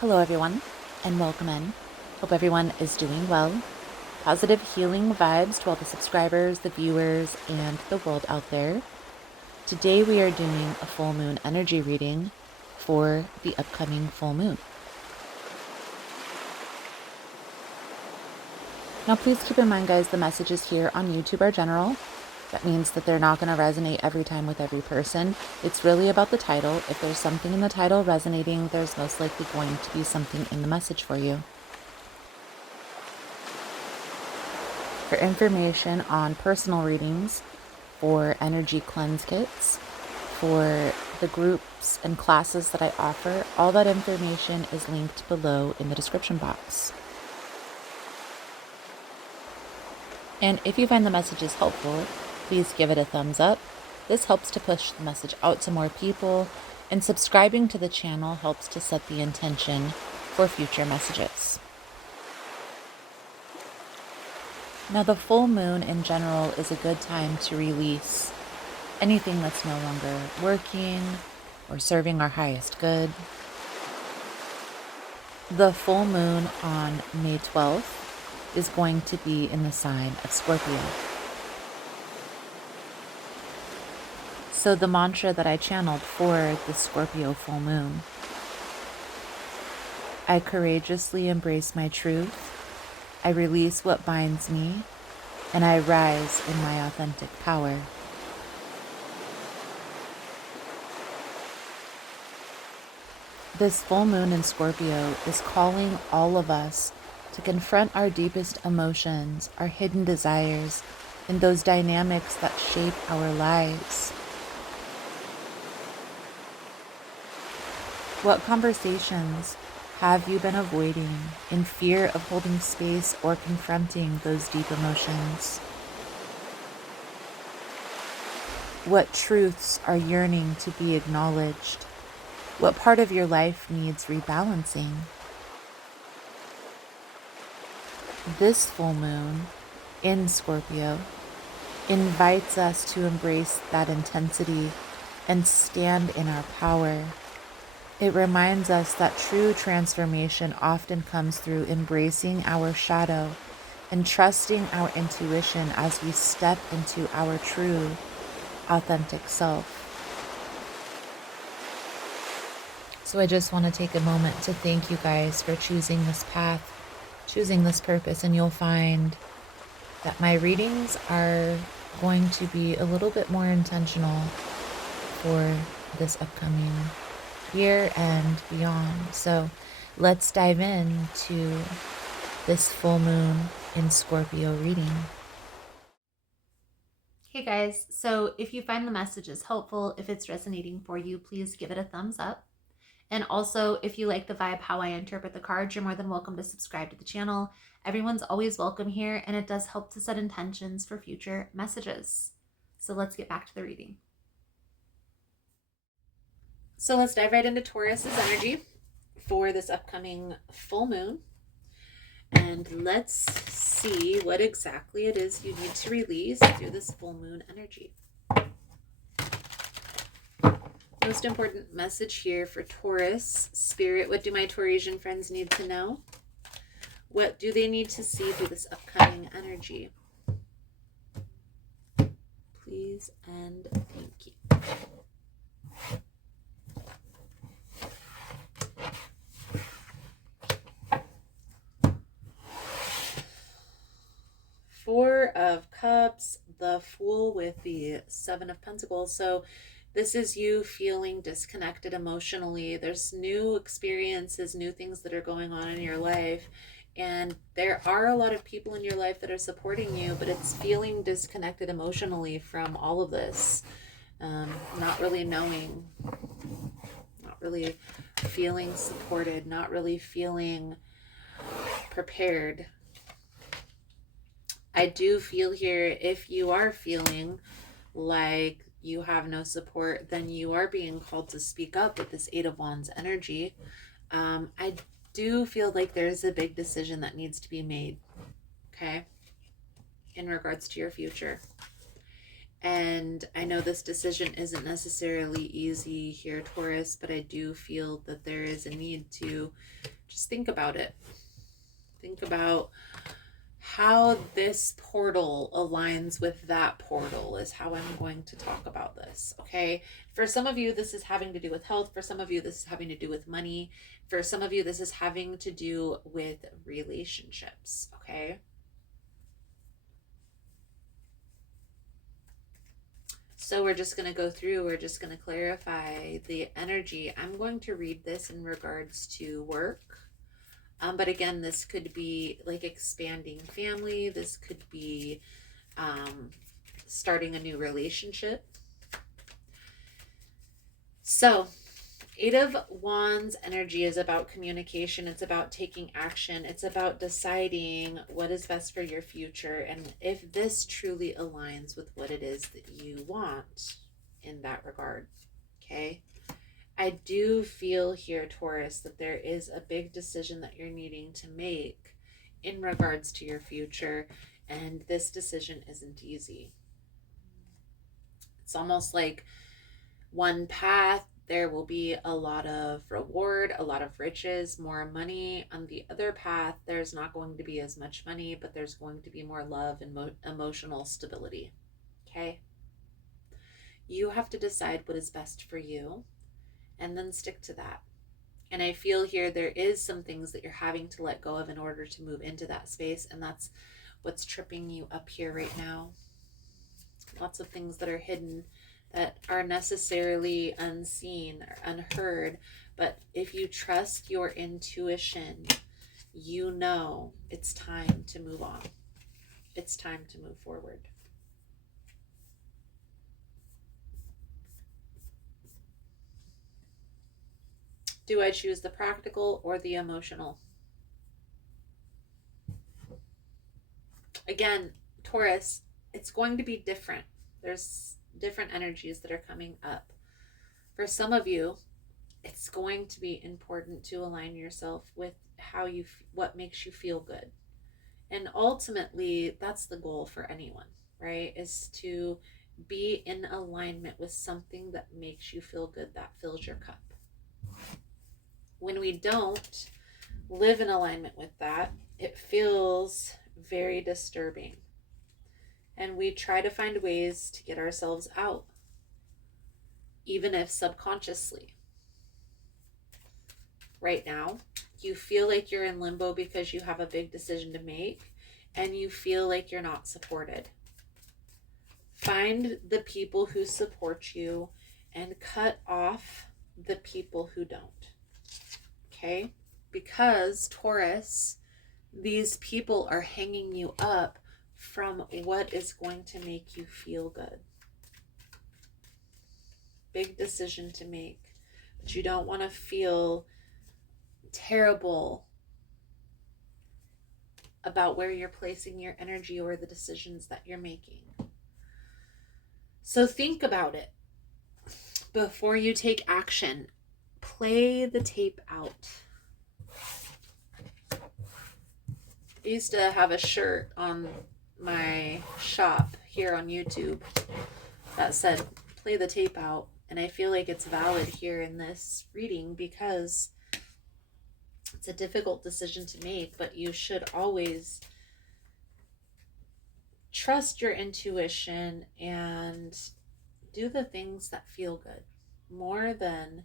Hello, everyone, and welcome in. Hope everyone is doing well. Positive healing vibes to all the subscribers, the viewers, and the world out there. Today, we are doing a full moon energy reading for the upcoming full moon. Now, please keep in mind, guys, the messages here on YouTube are general. That means that they're not going to resonate every time with every person. It's really about the title. If there's something in the title resonating, there's most likely going to be something in the message for you. For information on personal readings, for energy cleanse kits, for the groups and classes that I offer, all that information is linked below in the description box. And if you find the messages helpful, please give it a thumbs up. This helps to push the message out to more people, and subscribing to the channel helps to set the intention for future messages. Now, the full moon in general is a good time to release anything that's no longer working or serving our highest good. The full moon on May 12th is going to be in the sign of Scorpio. So the mantra that I channeled for the Scorpio full moon: I courageously embrace my truth, I release what binds me, and I rise in my authentic power. This full moon in Scorpio is calling all of us to confront our deepest emotions, our hidden desires, and those dynamics that shape our lives. What conversations have you been avoiding in fear of holding space or confronting those deep emotions? What truths are yearning to be acknowledged? What part of your life needs rebalancing? This full moon in Scorpio invites us to embrace that intensity and stand in our power. It reminds us that true transformation often comes through embracing our shadow and trusting our intuition as we step into our true, authentic self. So I just want to take a moment to thank you guys for choosing this path, choosing this purpose, and you'll find that my readings are going to be a little bit more intentional for this upcoming year and beyond. So let's dive into this full moon in Scorpio reading. Hey guys, so if you find the messages helpful, if it's resonating for you, please give it a thumbs up. And also, if you like the vibe, how I interpret the cards, you're more than welcome to subscribe to the channel. Everyone's always welcome here, and it does help to set intentions for future messages. So let's get back to the reading. So let's dive right into Taurus's energy for this upcoming full moon. And let's see what exactly it is you need to release through this full moon energy. Most important message here for Taurus. Spirit, what do my Taurasian friends need to know? What do they need to see through this upcoming energy? Please and thank you. Four of Cups, the Fool with the Seven of Pentacles. So this is you feeling disconnected emotionally. There's new experiences, new things that are going on in your life. And there are a lot of people in your life that are supporting you, but it's feeling disconnected emotionally from all of this. Not really knowing, not really feeling supported, not really feeling prepared. I do feel here, if you are feeling like you have no support, then you are being called to speak up with this Eight of Wands energy. I do feel like there's a big decision that needs to be made, okay, in regards to your future. And I know this decision isn't necessarily easy here, Taurus, but I do feel that there is a need to just think about it. Think about how this portal aligns with that portal is how I'm going to talk about this. Okay. For some of you, this is having to do with health. For some of you, this is having to do with money. For some of you, this is having to do with relationships. Okay. So we're just going to go through, we're just going to clarify the energy. I'm going to read this in regards to work. But again, this could be like expanding family. This could be starting a new relationship. So, Eight of Wands energy is about communication. It's about taking action. It's about deciding what is best for your future and if this truly aligns with what it is that you want in that regard. Okay. I do feel here, Taurus, that there is a big decision that you're needing to make in regards to your future, and this decision isn't easy. It's almost like one path, there will be a lot of reward, a lot of riches, more money. On the other path, there's not going to be as much money, but there's going to be more love and emotional stability. Okay? You have to decide what is best for you and then stick to that. And I feel here there is some things that you're having to let go of in order to move into that space. And that's what's tripping you up here right now. Lots of things that are hidden that are necessarily unseen or unheard. But if you trust your intuition, you know it's time to move on. It's time to move forward. Do I choose the practical or the emotional? Again, Taurus, it's going to be different. There's different energies that are coming up. For some of you, it's going to be important to align yourself with what makes you feel good. And ultimately, that's the goal for anyone, right? Is to be in alignment with something that makes you feel good, that fills your cup. When we don't live in alignment with that, it feels very disturbing. And we try to find ways to get ourselves out, even if subconsciously. Right now, you feel like you're in limbo because you have a big decision to make and you feel like you're not supported. Find the people who support you and cut off the people who don't. Okay? Because, Taurus, these people are hanging you up from what is going to make you feel good. Big decision to make, but you don't want to feel terrible about where you're placing your energy or the decisions that you're making. So think about it before you take action. Play the tape out. I used to have a shirt on my shop here on YouTube that said, play the tape out. And I feel like it's valid here in this reading because it's a difficult decision to make, but you should always trust your intuition and do the things that feel good more than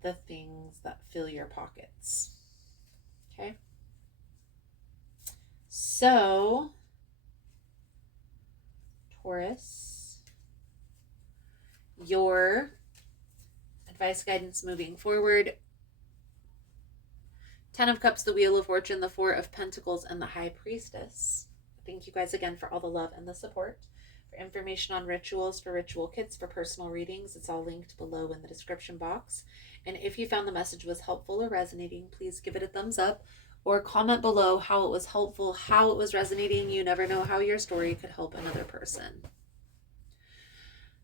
the things that fill your pockets. Okay? So, Taurus, your advice, guidance moving forward: Ten of Cups, the Wheel of Fortune, the Four of Pentacles, and the High Priestess. Thank you guys again for all the love and the support. For information on rituals, for ritual kits, for personal readings, it's all linked below in the description box. And if you found the message was helpful or resonating, please give it a thumbs up or comment below how it was helpful, how it was resonating. You never know how your story could help another person.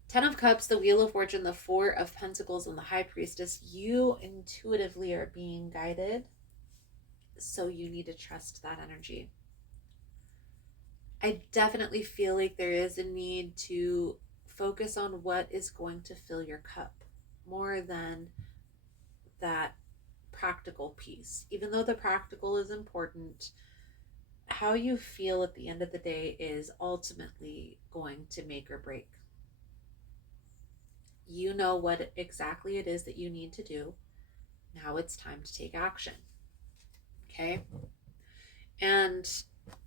Ten of Cups, the Wheel of Fortune, the Four of Pentacles, and the High Priestess. You intuitively are being guided, so you need to trust that energy. I definitely feel like there is a need to focus on what is going to fill your cup more than that practical piece. Even though the practical is important, how you feel at the end of the day is ultimately going to make or break. You know what exactly it is that you need to do. Now it's time to take action. Okay? And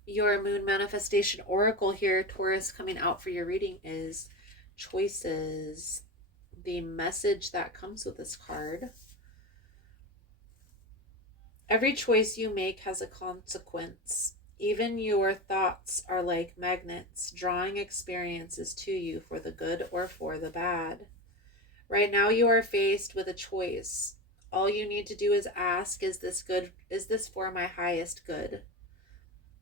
your moon manifestation oracle here, Taurus, coming out for your reading is choices. The message that comes with this card: every choice you make has a consequence. Even your thoughts are like magnets, drawing experiences to you for the good or for the bad. Right now, you are faced with a choice. All you need to do is ask, is this good? Is this for my highest good?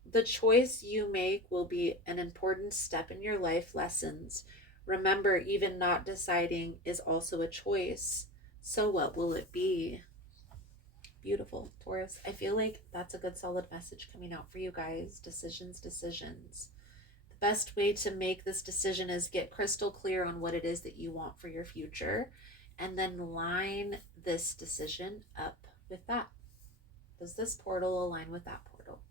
The choice you make will be an important step in your life lessons. Remember, even not deciding is also a choice. So, what will it be? Beautiful, Taurus. I feel like that's a good solid message coming out for you guys. Decisions, decisions. The best way to make this decision is get crystal clear on what it is that you want for your future, and then line this decision up with that. Does this portal align with that portal?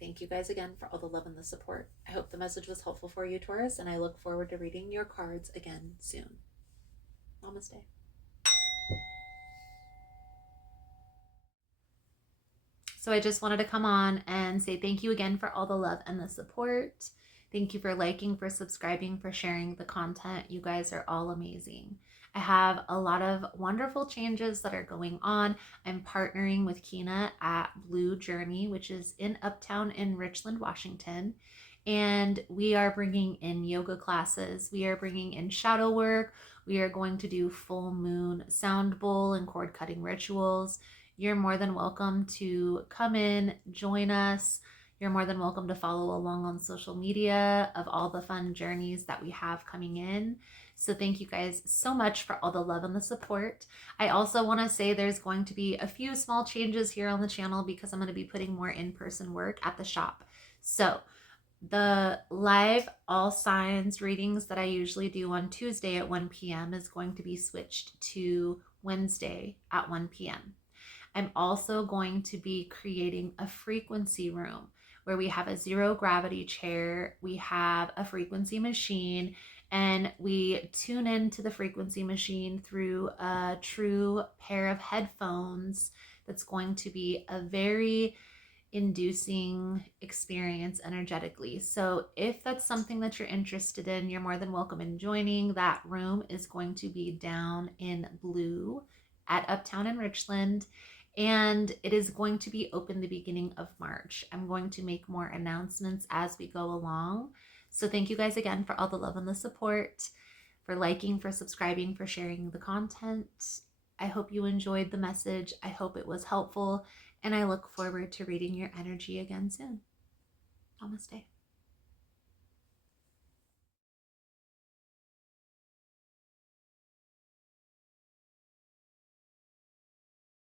Thank you guys again for all the love and the support. I hope the message was helpful for you, Taurus, and I look forward to reading your cards again soon. Namaste. So I just wanted to come on and say thank you again for all the love and the support. Thank you for liking, for subscribing, for sharing the content. You guys are all amazing. I have a lot of wonderful changes that are going on. I'm partnering with Kina at Blue Journey, which is in Uptown in Richland, Washington. And we are bringing in yoga classes. We are bringing in shadow work. We are going to do full moon sound bowl and cord cutting rituals. You're more than welcome to come in, join us. You're more than welcome to follow along on social media of all the fun journeys that we have coming in. So thank you guys so much for all the love and the support. I also want to say there's going to be a few small changes here on the channel because I'm going to be putting more in-person work at the shop. So the live all signs readings that I usually do on Tuesday at 1 p.m. is going to be switched to Wednesday at 1 p.m. I'm also going to be creating a frequency room where we have a zero gravity chair, we have a frequency machine, and we tune into the frequency machine through a true pair of headphones. That's going to be a very inducing experience energetically. So if that's something that you're interested in, you're more than welcome in joining. That room is going to be down in Blue at Uptown in Richland, and it is going to be open the beginning of March. I'm going to make more announcements as we go along. So thank you guys again for all the love and the support, for liking, for subscribing, for sharing the content. I hope you enjoyed the message. I hope it was helpful, and I look forward to reading your energy again soon. Namaste.